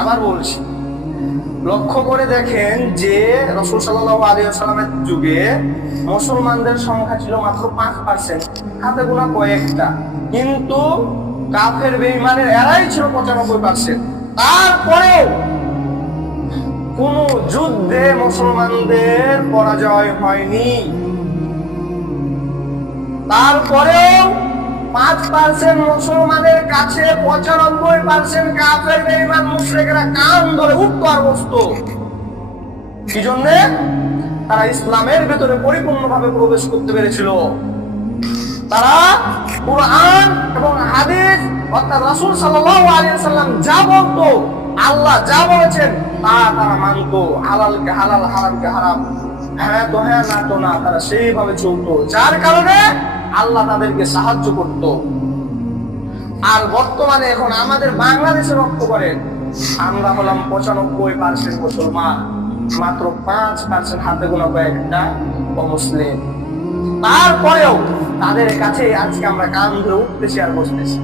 আবার বলছি, লক্ষ্য করে দেখেন যে রাসূল সাল্লাল্লাহু আলাইহি ওয়াসাল্লামের যুগে মুসলমানদের সংখ্যা ছিল মাত্র 5%, হাতে গোনা কয়েকটা, কিন্তু কাফের বেঈমানের এরাই ছিল 95%। তারপরেও কোন যুদ্ধে মুসলমানদের পরাজয় হয়নি। তারপরেও 5% মুসলমানের কাছে 95% কাফের বেঈমান মুশরিকরা কান ধরে উঠতো আর বসতো। কি জন্যে? তারা ইসলামের ভেতরে পরিপূর্ণভাবে প্রবেশ করতে পেরেছিল। তারা কুরআন এবং হাদিস অর্থাৎ রাসূল সাল্লাল্লাহু আলাইহি ওয়াসাল্লাম যা বলতো, আল্লাহ যা বলেছেন তা তারা মানতো। হালালকে হালাল, হারামকে হারাম, হ্যাঁ তো হ্যাঁ, না তো না, তারা সেইভাবে চলতো, যার কারণে আল্লাহ তাদেরকে সাহায্য করত। আর বর্তমানে এখন আমাদের বাংলাদেশে লক্ষ্য করেন, আমরা হলাম 95% মুসলমান, মাত্র 5% হাতে গোনা কয়েকটা অমুসলিম। তারপরেও তাদের কাছে আজকে আমরা কান ধরে উঠতেছি আর বসতেছি।